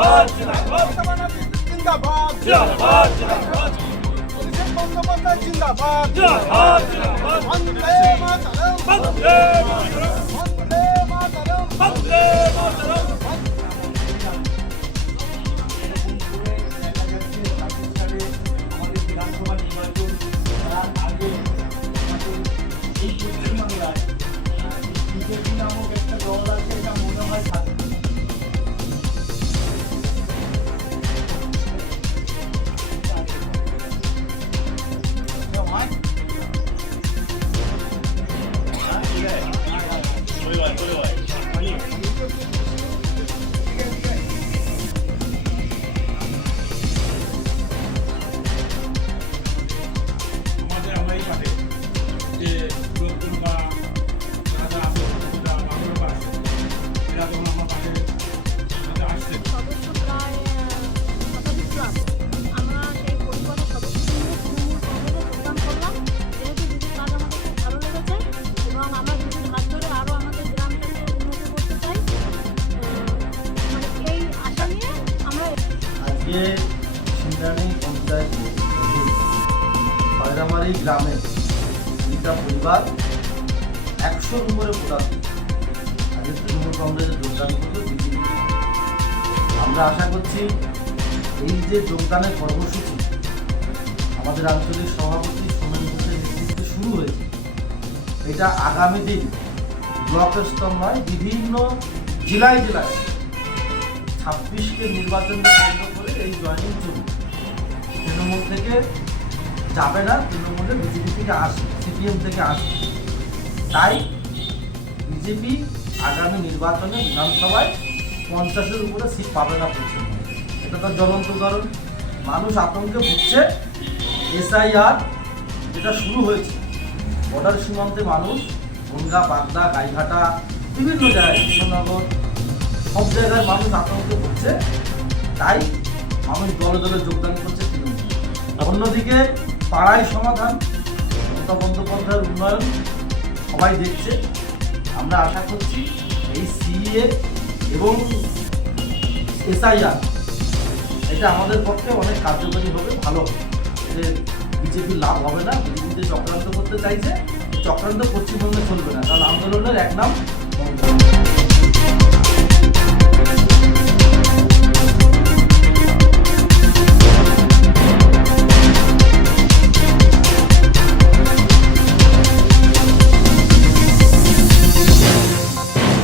জিন্দাবাদ জিন্দাবাদ জিন্দাবাদ জিন্দাবাদ জিন্দাবাদ অভিষেক বন্দ্যোপাধ্যায় জিন্দাবাদ জিন্দাবাদ জিন্দাবাদ বন্দে মাতরম বন্দে মাতরম বন্দে মাতরম বন্দে মাতরম। সদস্য প্রায় শতাধিক প্লাস। আমরা সেই পরিবারের সদস্যদের নিয়ে তৃণমূল কংগ্রেসে যোগদান করলাম, যেহেতু দিদির কাজ আমাদের খুব ভালো লেগেছে এবং আমরা দিদির হাত ধরে আরও আমাদের গ্রামটাকে উন্নত করতে চাই। মানে এই আশা নিয়ে আমরা আজকে সিন্দানি পঞ্চায়েতে খয়রামারি গ্রামে দুইটা পরিবার 100 উপরে ভোটার আজকে তৃণমূল কংগ্রেসে যোগদান করলো বিজেপি। আমরা আশা করছি এই যে যোগদানের কর্মসূচি আমাদের আঞ্চলিক সভাপতি সোমেন ঘোষের নেতৃত্বে শুরু হয়েছে, এটা আগামী দিন ব্লক স্তর নয়, বিভিন্ন জেলায় জেলায় 26কে নির্বাচনকে কেন্দ্র করে এই জয়েনিং চলবে। তৃণমূল থেকে যাবে না, তৃণমূলে বিজেপি থেকে আসে, সিপিএম থেকে আসে। তাই বিজেপি আগামী নির্বাচনে বিধানসভায় 50-এর উপরে সিট পাবে না পশ্চিমবঙ্গে। এটা তো জ্বলন্ত উদাহরণ। মানুষ আতঙ্কে ভুগছে। SIR যেটা শুরু হয়েছে, বর্ডার সীমান্তে মানুষ বনগা, বাগদা, গাইঘাটা, বিভিন্ন জায়গায়, কৃষ্ণনগর, সব জায়গায় মানুষ আতঙ্কে ভুগছে। তাই মানুষ দলে দলে যোগদান করছে তৃণমূল। অন্যদিকে পাড়ায় সমাধান, মমতা বন্দ্যোপাধ্যায়ের উন্নয়ন সবাই দেখছে। আমরা আশা করছি এই CA এবং SIR এটা আমাদের পক্ষে অনেক কার্যকরী হবে, ভালো হবে। এতে বিজেপির লাভ হবে না। বিজেপি যে চক্রান্ত করতে চাইছে, চক্রান্ত পশ্চিমবঙ্গে চলবে না, কারণ আন্দোলনের এক নাম মমতা।